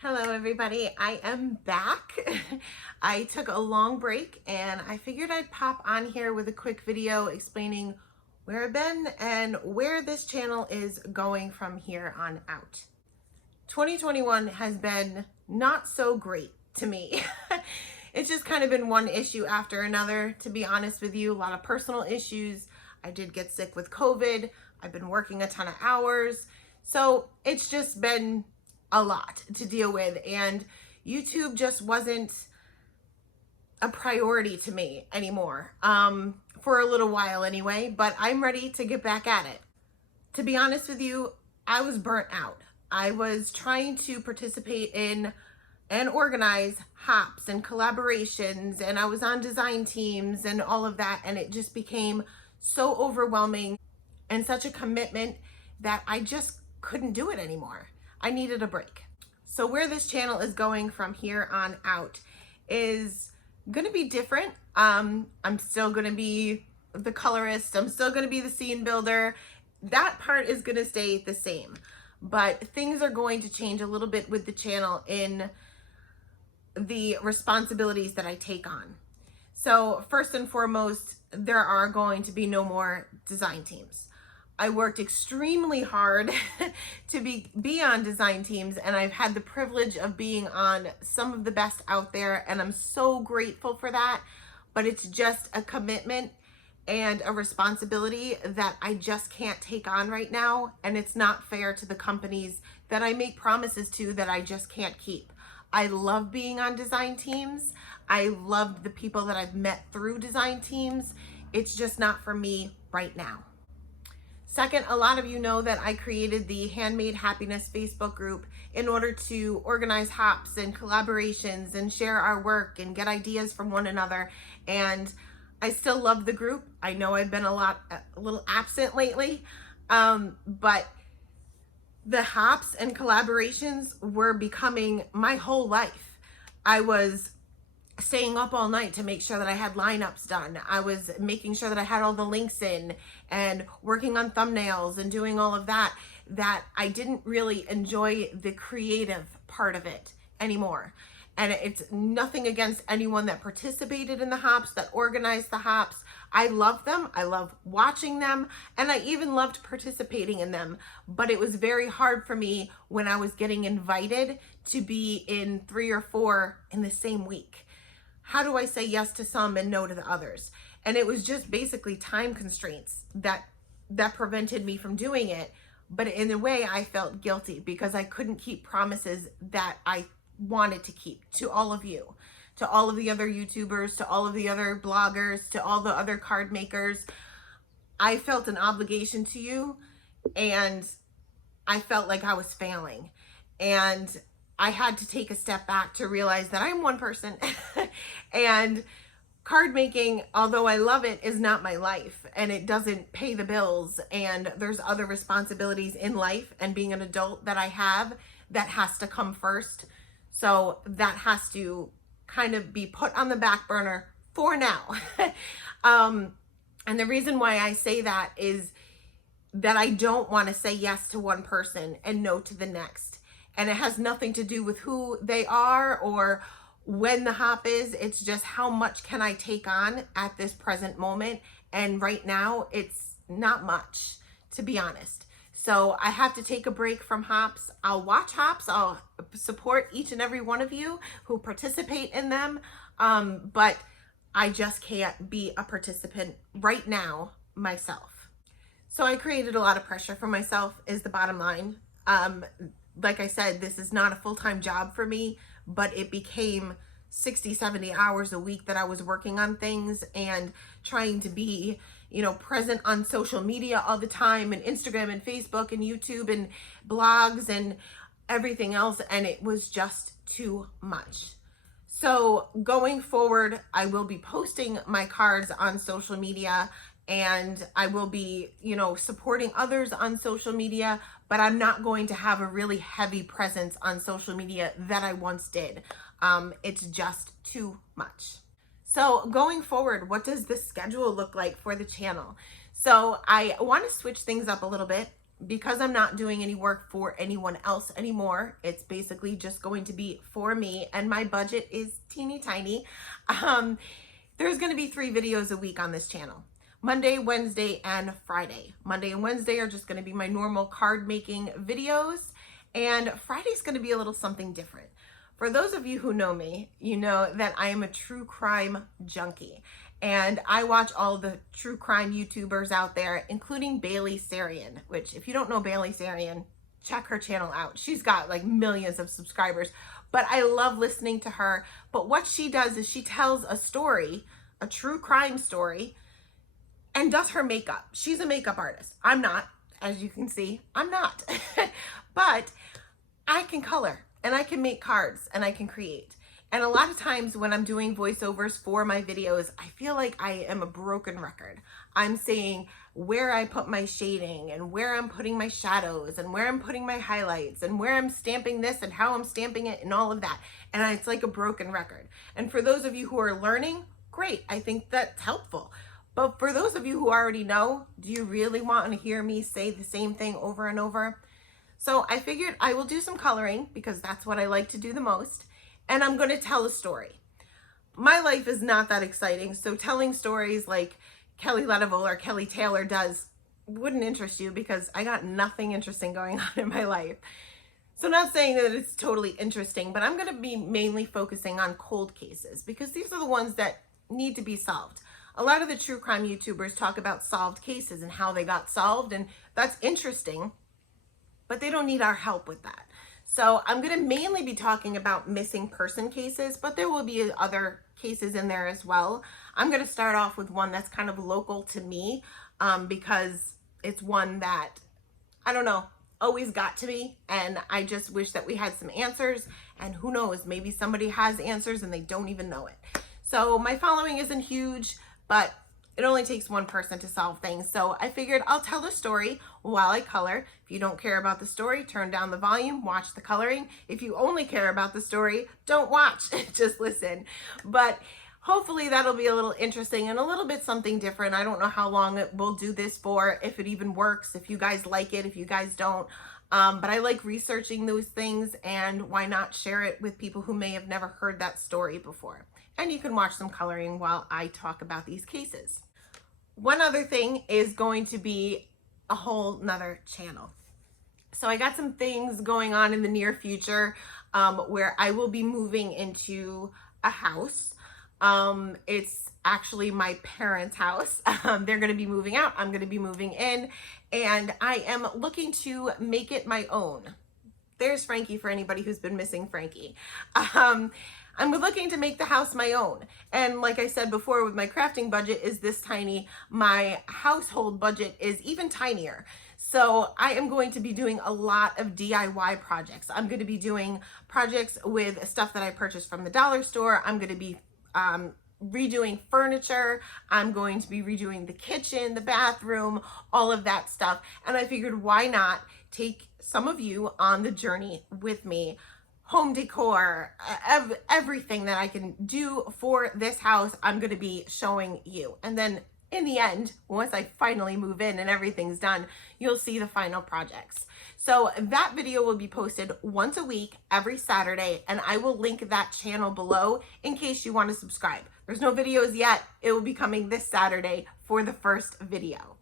Hello everybody, I am back. I took a long break and I figured I'd pop on here with a quick video explaining where I've been and where this channel is going from here on out. 2021 has been not so great to me. It's just kind of been one issue after another, to be honest with you. A lot of personal issues. I did get sick with COVID. I've been working a ton of hours. So it's just been a lot to deal with, and YouTube just wasn't a priority to me anymore, for a little while anyway, but I'm ready to get back at it. To be honest with you, I was burnt out. I was trying to participate in and organize hops and collaborations, and I was on design teams and all of that, and it just became so overwhelming and such a commitment that I just couldn't do it anymore. I needed a break. So where this channel is going from here on out is going to be different. I'm still going to be the colorist. I'm still going to be the scene builder. That part is going to stay the same, but things are going to change a little bit with the channel in the responsibilities that I take on. So first and foremost, there are going to be no more design teams. I worked extremely hard to be on design teams, and I've had the privilege of being on some of the best out there, and I'm so grateful for that. But it's just a commitment and a responsibility that I just can't take on right now, and it's not fair to the companies that I make promises to that I just can't keep. I love being on design teams. I love the people that I've met through design teams. It's just not for me right now. Second, a lot of you know that I created the Handmade Happiness Facebook group in order to organize hops and collaborations and share our work and get ideas from one another. And I still love the group. I know I've been a little absent lately, but the hops and collaborations were becoming my whole life. I was staying up all night to make sure that I had lineups done. I was making sure that I had all the links in and working on thumbnails and doing all of that I didn't really enjoy the creative part of it anymore. And it's nothing against anyone that participated in the hops, that organized the hops. I love them. I love watching them. And I even loved participating in them. But it was very hard for me when I was getting invited to be in 3 or 4 in the same week. How do I say yes to some and no to the others? And it was just basically time constraints that prevented me from doing it. But in a way, I felt guilty because I couldn't keep promises that I wanted to keep to all of you, to all of the other YouTubers, to all of the other bloggers, to all the other card makers. I felt an obligation to you, and I felt like I was failing. And I had to take a step back to realize that I'm one person and card making, although I love it, is not my life, and it doesn't pay the bills, and there's other responsibilities in life and being an adult that I have that has to come first. So that has to kind of be put on the back burner for now. And the reason why I say that is that I don't want to say yes to one person and no to the next. And it has nothing to do with who they are or when the hop is. It's just how much can I take on at this present moment. And right now it's not much, to be honest. So I have to take a break from hops. I'll watch hops. I'll support each and every one of you who participate in them. But I just can't be a participant right now myself. So I created a lot of pressure for myself is the bottom line. Like I said, this is not a full-time job for me, but it became 60, 70 hours a week that I was working on things and trying to be, present on social media all the time, and Instagram and Facebook and YouTube and blogs and everything else. And it was just too much. So going forward, I will be posting my cards on social media, and I will be, supporting others on social media, but I'm not going to have a really heavy presence on social media that I once did. It's just too much. So going forward, what does the schedule look like for the channel? So I want to switch things up a little bit. because I'm not doing any work for anyone else anymore, it's basically just going to be for me, and my budget is teeny tiny. There's going to be 3 videos a week on this channel. Monday, Wednesday, and Friday. Monday and Wednesday are just going to be my normal card making videos, and Friday's going to be a little something different. For those of you who know me, you know that I am a true crime junkie, and I watch all the true crime YouTubers out there, including Bailey Sarian, which if you don't know Bailey Sarian, check her channel out. She's got like millions of subscribers, but I love listening to her. But what she does is she tells a story, a true crime story, and does her makeup. She's a makeup artist. I'm not, as you can see, I'm not. But I can color and I can make cards and I can create. And a lot of times when I'm doing voiceovers for my videos, I feel like I am a broken record. I'm saying where I put my shading and where I'm putting my shadows and where I'm putting my highlights and where I'm stamping this and how I'm stamping it and all of that. And it's like a broken record. And for those of you who are learning, great. I think that's helpful. But for those of you who already know, do you really want to hear me say the same thing over and over? So I figured I will do some coloring because that's what I like to do the most. And I'm going to tell a story. My life is not that exciting, so telling stories like Kelly Letival or Kelly Taylor does wouldn't interest you because I got nothing interesting going on in my life. So not saying that it's totally interesting, but I'm going to be mainly focusing on cold cases because these are the ones that need to be solved. A lot of the true crime YouTubers talk about solved cases and how they got solved, and that's interesting, but they don't need our help with that. So I'm going to mainly be talking about missing person cases, but there will be other cases in there as well. I'm going to start off with one that's kind of local to me because it's one that, I don't know, always got to me, and I just wish that we had some answers, and who knows, maybe somebody has answers and they don't even know it. So my following isn't huge, but it only takes one person to solve things. So I figured I'll tell the story while I color. If you don't care about the story, turn down the volume, watch the coloring. If you only care about the story, don't watch, just listen. But hopefully that'll be a little interesting and a little bit something different. I don't know how long we'll do this for, if it even works, if you guys like it, if you guys don't. But I like researching those things, and why not share it with people who may have never heard that story before. And you can watch some coloring while I talk about these cases. One other thing is going to be a whole nother channel. So I got some things going on in the near future where I will be moving into a house. It's actually my parents' house. They're going to be moving out. I'm going to be moving in, and I am looking to make it my own. There's Frankie for anybody who's been missing Frankie. I'm looking to make the house my own. And like I said before, with my crafting budget is this tiny, my household budget is even tinier. So I am going to be doing a lot of DIY projects. I'm going to be doing projects with stuff that I purchased from the dollar store. I'm going to be redoing furniture. I'm going to be redoing the kitchen, the bathroom, all of that stuff. And I figured, why not take some of you on the journey with me? Home decor, everything that I can do for this house, I'm going to be showing you. And then in the end, once I finally move in and everything's done, you'll see the final projects. So that video will be posted once a week, every Saturday, and I will link that channel below in case you want to subscribe. There's no videos yet. It will be coming this Saturday for the first video.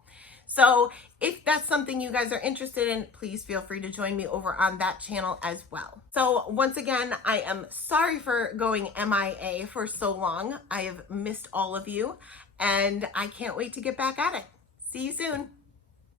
So if that's something you guys are interested in, please feel free to join me over on that channel as well. So once again, I am sorry for going MIA for so long. I have missed all of you, and I can't wait to get back at it. See you soon.